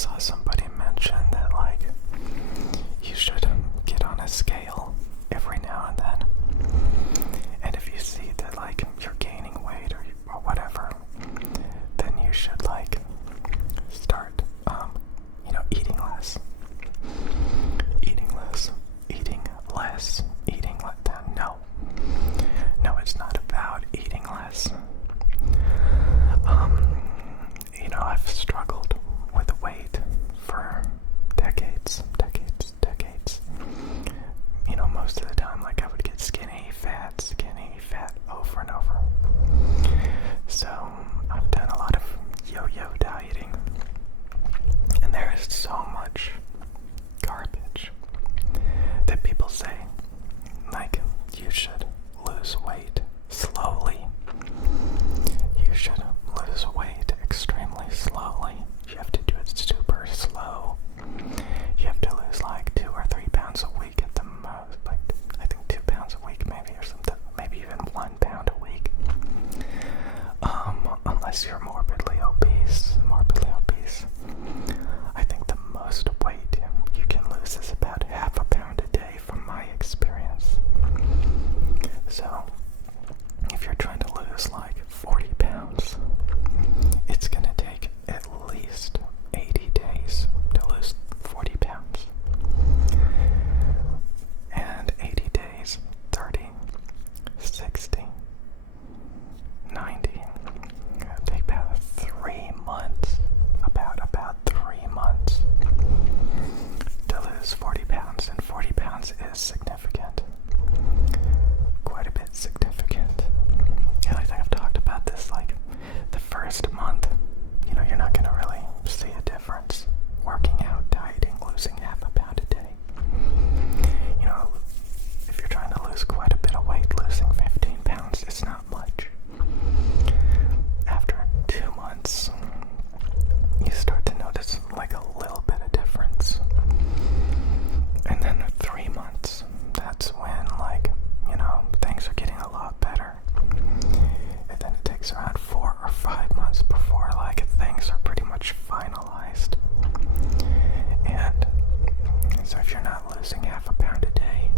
saw somebody mention that, like, you should get on a scale every now and then. And if you see that, like, you're gaining weight or whatever, then you should, like, start, eating less. Eating less. Eating less. Eating less. No. No, it's not about eating less. I've struggled with weight for decades. Most of the time, like, I would get skinny, fat over and over. So, I've done a lot of yo-yo dieting. And there is so much garbage that people say, like, you should lose weight slowly. You should lose weight extremely slowly. You have to do it super slow. You have to lose like 2 or 3 pounds a week at the most. Like, I think 2 pounds a week maybe, or something. Maybe even 1 pound a week. Unless you're morbidly obese. I think the most weight you can lose is about half a pound a day from my experience. So, if you're trying to lose like 40 pounds, it's going to take at least 80 days to lose 40 pounds. And 80 days, 30, 60, 90. It'll take about 3 months. About 3 months to lose 40 pounds. And 40 pounds is significant. Quite a bit significant. And I think I've talked about this, like, the first month, you're not going to really see a difference. Working out, dieting, losing half a pound a day. If you're trying to lose quite a bit of weight, losing 15 pounds is not much. After 2 months, you start to notice like a little bit of difference. And then 3 months, that's when, like, things are getting a lot better. And then it takes around 4 or 5 months before, like, things are pretty much finalized. And so if you're not losing half a pound a day,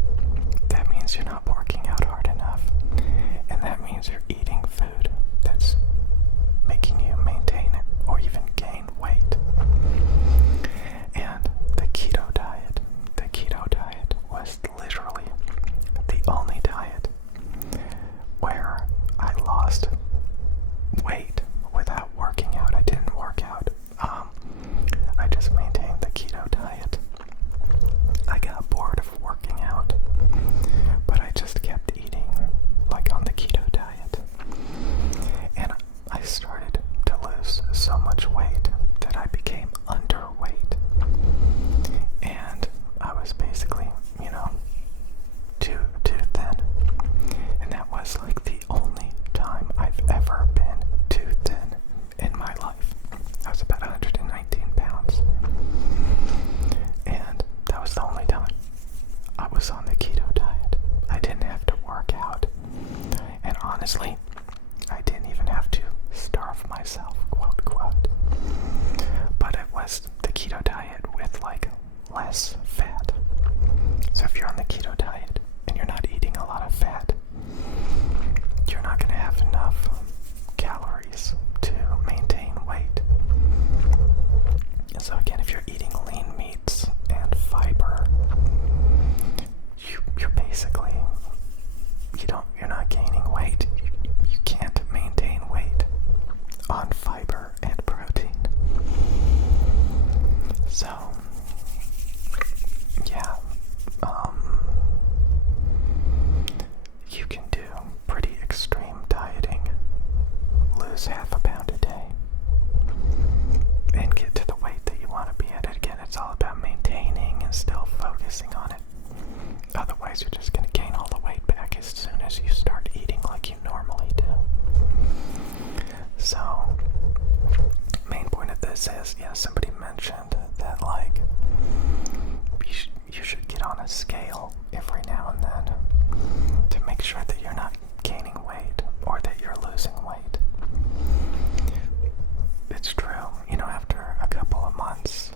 that means you're not working out hard enough. And that means you're eating food that's making you maintain it or even gain weight. And the keto diet was literally the only diet where I lost weight without working out. I didn't work out. I just maintained the keto diet. I got bored of working out, but I just kept eating, like, on the keto diet. And I started to lose so much weight that I became underweight. And I was basically, too thin. And that was like the only time I've ever been too thin in my life. I was about 119 pounds. And that was the only time I was on the keto diet. I didn't have to work out. And honestly, I didn't even have to starve myself, quote, quote. But it was the keto diet with, like, less fat. So if you're on the keto diet and you're not eating a lot of fat, you're not going to have enough calories to maintain weight. And so again, if you're eating lean meats and fiber, you're basically, you're not gaining weight. You can't maintain weight on fiber and protein. So, yeah, you can do pretty extreme dieting, lose half a pound a day, and get to the weight that you want to be at. Again, it's all about maintaining and still focusing on it. Otherwise, you're just going to gain all the weight back as soon as you start eating like you normally do. So, main point of this is, somebody mentioned that, like, you should get on a scale every now and then to make sure that you're not gaining weight or that you're losing weight. It's true, after a couple of months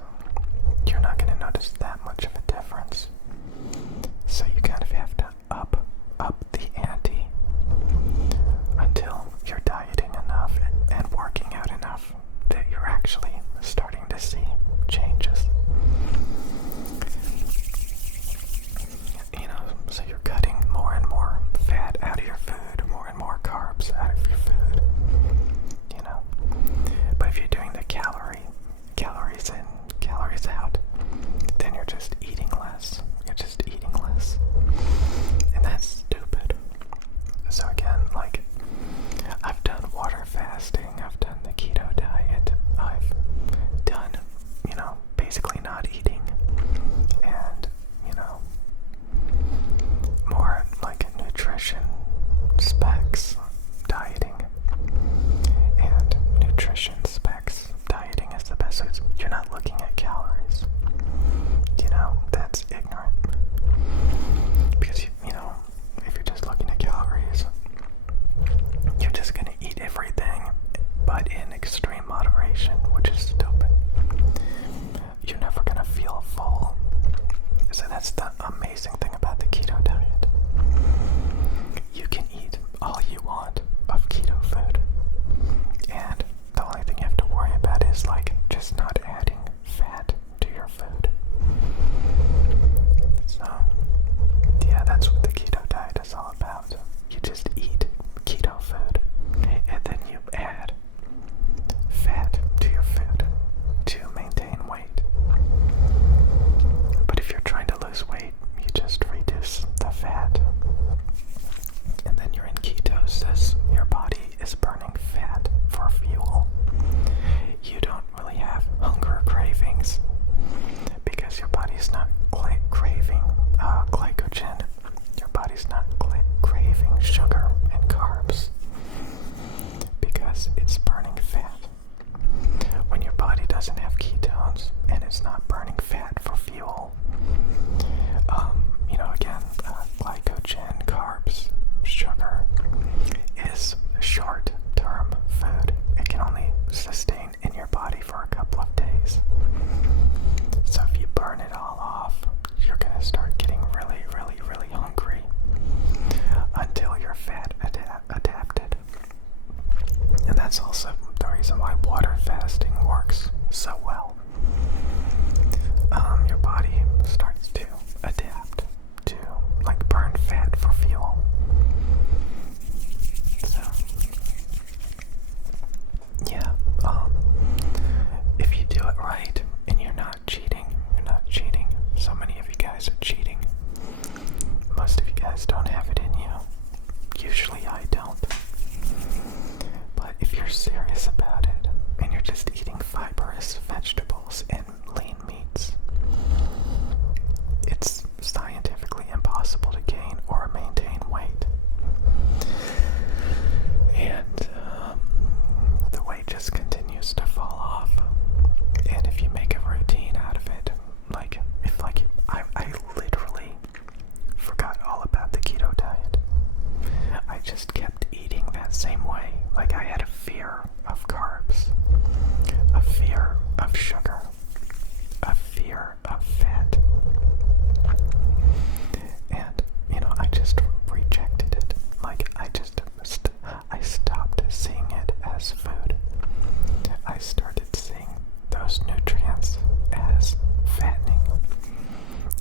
that's as fattening,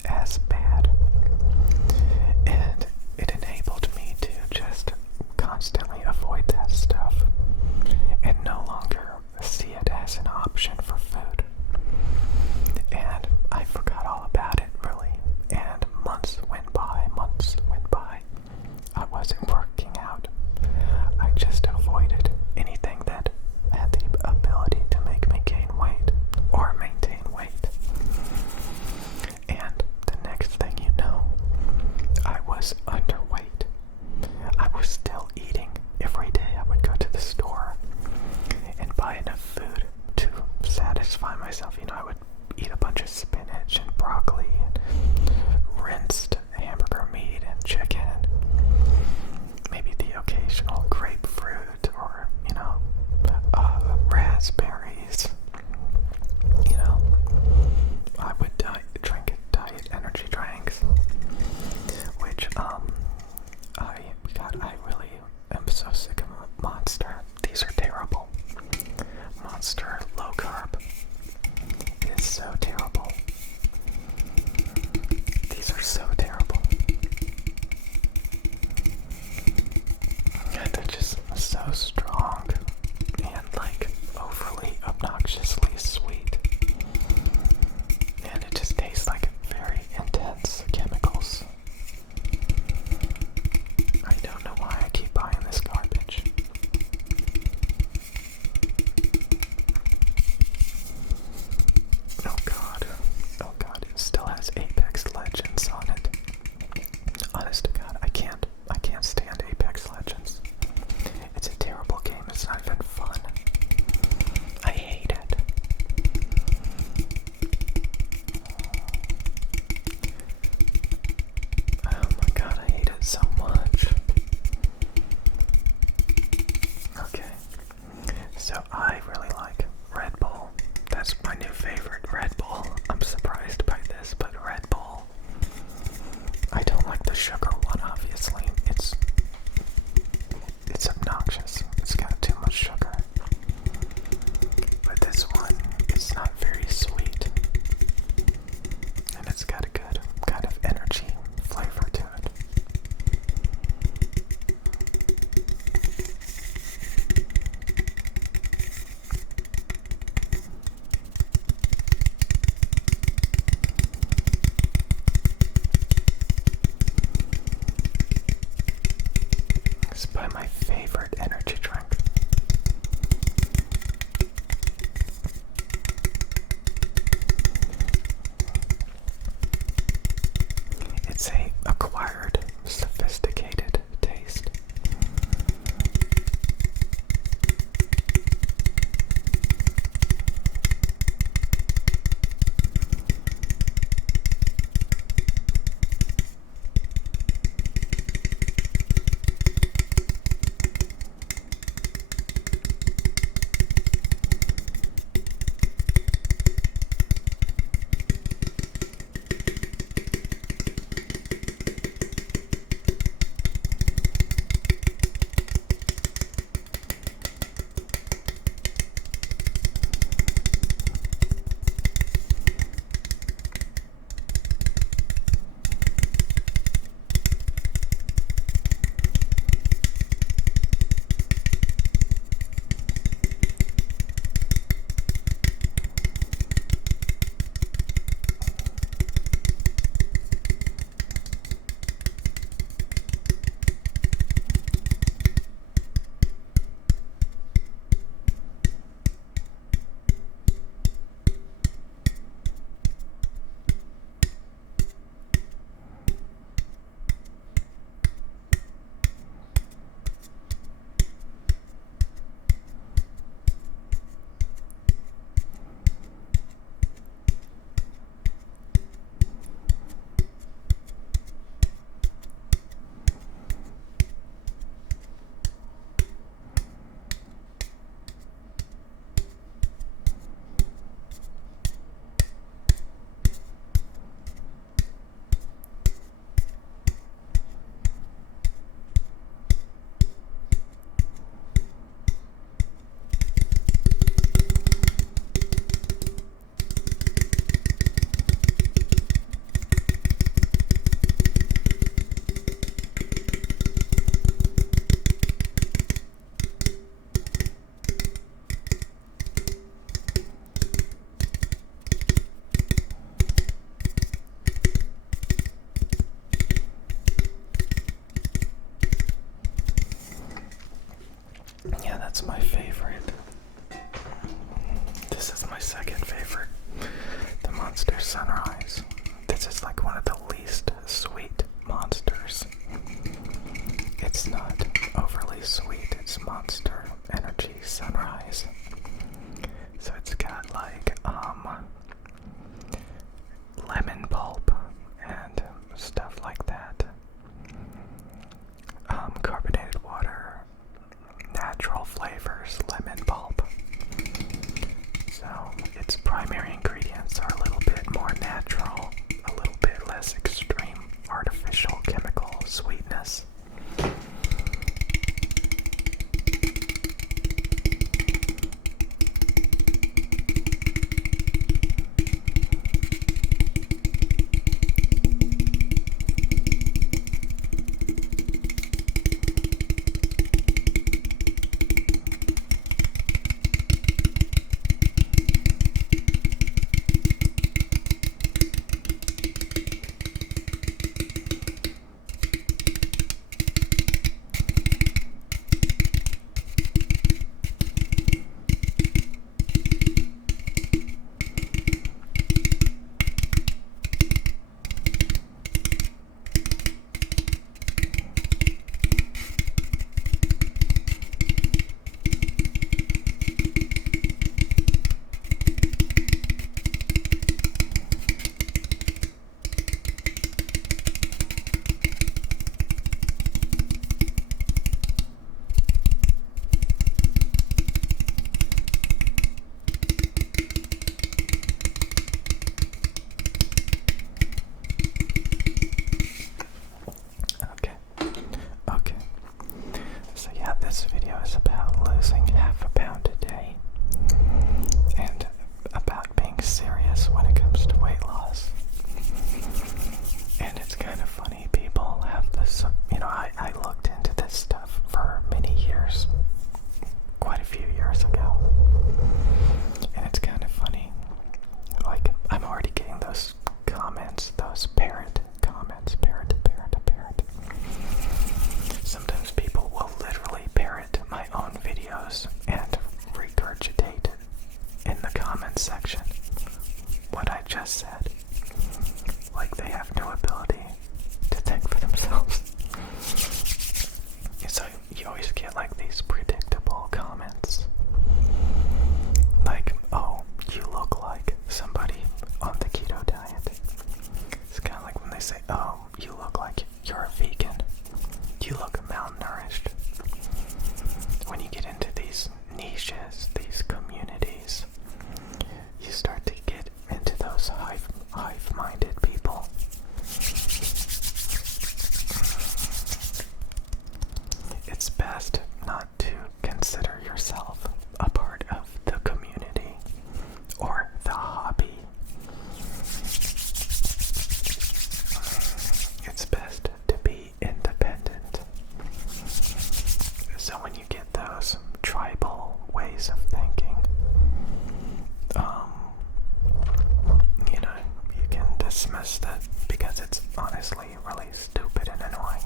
as bad. And it enabled me to just constantly avoid that stuff and no longer see it as an option for food. And I forgot all about it, really. And months went by. I wasn't working out. I just avoided anything that had the ability to make me gain weight or maintain weight. And the next thing you know, I was underweight. I was still eating every day. I would go to the store and buy enough food to satisfy myself. I would eat a bunch of spinach and broccoli and rinsed hamburger meat and chicken, maybe the occasional grapefruit or, raspberries. I would drink diet energy drinks, which, I really am so sick of Monster. These are terrible. Monster low carb is so terrible. These are so terrible. And they're just so strong and overly obnoxiously sweet. And it just tastes like very intense chemicals. I don't know why I keep buying this garbage. Oh god, it still has Apex Legends on it. Honest to God, I can't stand Apex Legends. It's a terrible game, it's not even fun. I hate it. Oh my god, I hate it so much. Okay, so I really like Red Bull. That's my new favorite, Red Bull. I'm surprised by this, but Red Bull. I don't like the sugar one, obviously. It's obnoxious. It's got too much sugar. But this one, it's not very sweet. And it's got a good kind of energy flavor to it. It's by my favorite energy drink. It's a acquired, sophisticated taste. that's my favorite. This is my second favorite. The Monster Sunrise. This is like one of the least sweet monsters. It's not overly sweet, it's Monster Energy Sunrise. So it's got like lemon pulp and stuff like that. Carbonated water, natural flavors, lemon pulp. So its primary ingredients are a little bit more natural, a little bit less extreme artificial chemical sweetness. This video is about losing half a pound a day and about being serious when it comes to weight loss. And it's kind of funny, people have this, I looked into this stuff for many years, quite a few years ago. And it's kind of funny, like, I'm already getting those comments, those parrot comments, parrot. Sometimes people will literally parrot my own videos and regurgitate in the comments section what I just said. Like they have no ability to think for themselves. So you always get like these predictable comments. Like, oh, you look like somebody on the keto diet. It's kind of like when they say, oh, you look like you're a vegan. You look malnourished. When you get into these niches, these communities, you start to get into those hive-minded people. It's best not to consider yourself a part of the community or the hobby. It's best to be independent. So when you get those tribal ways of thinking, you can dismiss that because it's honestly really stupid and annoying.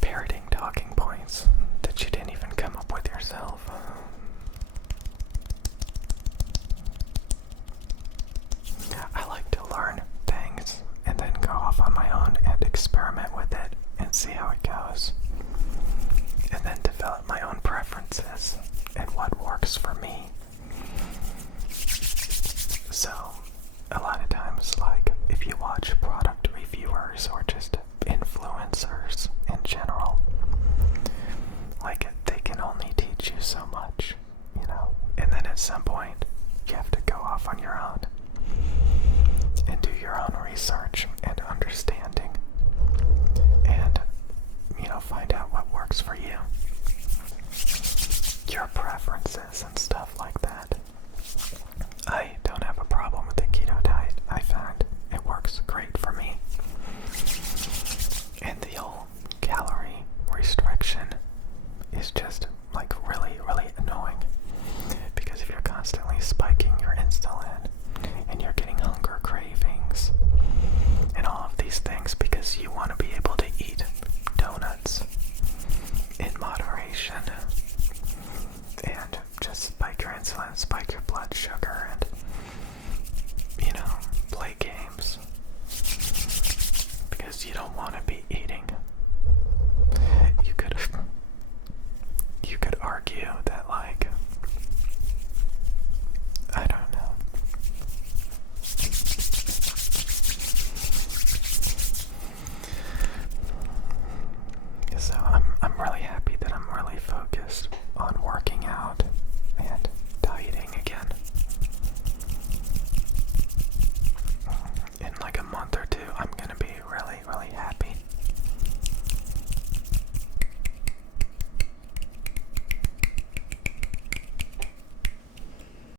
Parroting talking points that you didn't even come up with yourself. I like to learn things and then go off on my own and experiment with it and see how it goes. And then develop my own preferences and what works for me. So, a lot of times, like, if you watch product reviewers or just influencers in general, like, they can only teach you so much, and then at some point, you have to go off on your own and do your own research and understanding and, find out what works for you, your preferences and stuff like that.